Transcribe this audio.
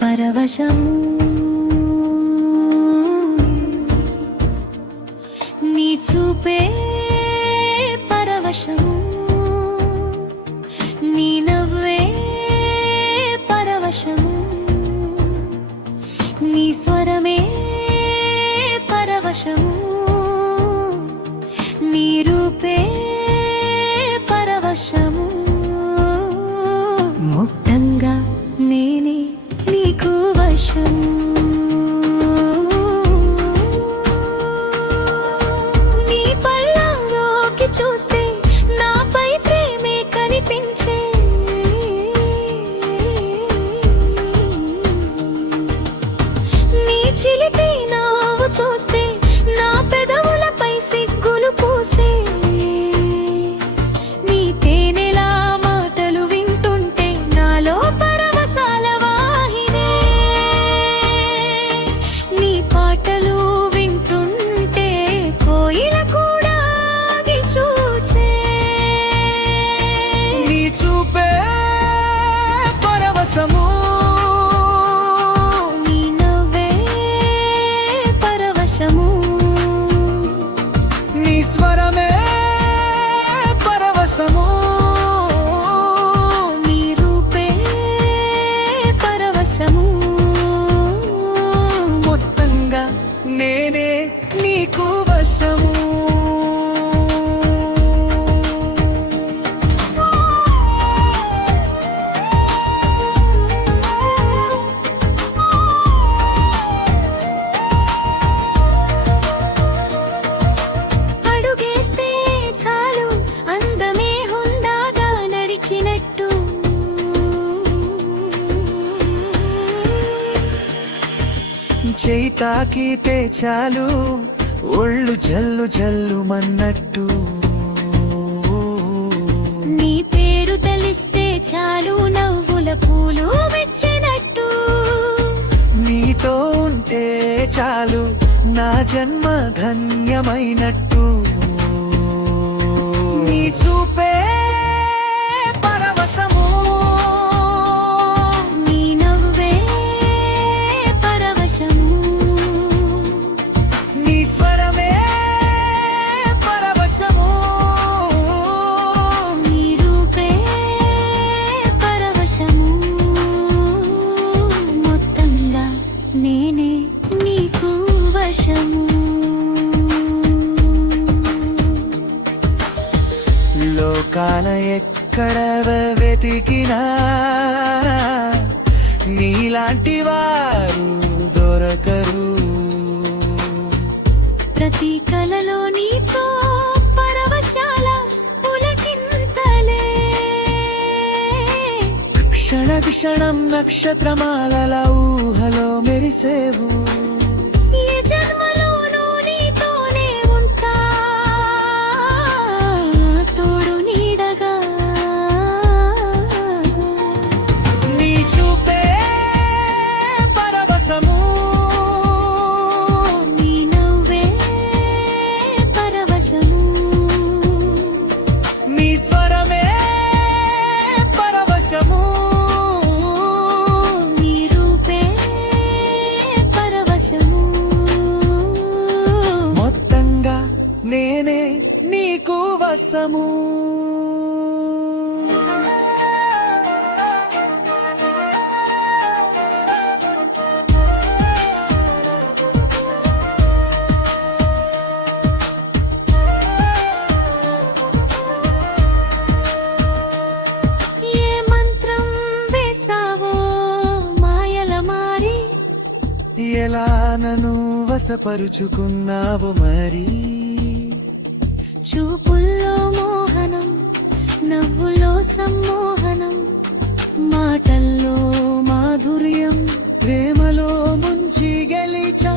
పరవశం నీ చూపే పరవశము నీ నవ్వే పరవశము నీ స్వరమే పరవశము నీ రూపే పరవశము ముక్తంగా నేనే నీకు వశము నీ పళ్ళలోకి చూస్తే నాపై ప్రేమే కనిపించే నీ చిలిపి నవ్వు చూస్తే నా పెదవులపై సిగ్గులు పూసే నీ తేనెలా మాటలు వింటుంటే నాలో పరవశాల వాహినే నీ పాటలు వింటుంటే కోయిల కూడా ఆగి చూచే నీ చూపే పరవశము నీ నవ్వే పరవశము నీ స్వరమే పరవశము నీ రూపే పరవశము మొత్తంగా నేనే నీకు వశము అడుగేస్తే చాలు అందమే హుందాగా నడిచినట్టు చేయి తాకితే చాలు ఒళ్ళు జల్లు జల్లు మన్నట్టు నీ పేరు తెలిస్తే చాలు నవ్వుల పూలు విచ్చినట్టు నీతో ఉంటే చాలు నా జన్మ ధన్యమైనట్టు నీ చూపే పరవశము నీ నవ్వే పరవశము నీ స్వరమే పరవశము నీ రూపే పరవశము మొత్తంగా నేనే నీకు వశము లోకాల ఎక్కడ వెతికినా నీలాంటి వారు దొరకరు ప్రతి కలలో నీతో పరవశాల పులకింతలే క్షణ క్షణం నక్షత్రమాలల ఊహలో మెరిసేవు ఏ జన్మలోనూ నీతోనే ఉంటా తోడు నీడగా నీ చూపే పరవశము నీ నవ్వే పరవశము నీ స్వరమే పరవశము నీ రూపే పరవశము మొత్తంగా నేనే నీకు వశము ఏ మంత్రం వేసావో మాయల మారి ఎలా నన్ను వశపరుచుకున్నావు మరి చూపుల్లో మోహనం నవ్వులో సమ్మోహనం మాటల్లో మాధుర్యం ప్రేమలో ముంచి గెలిచా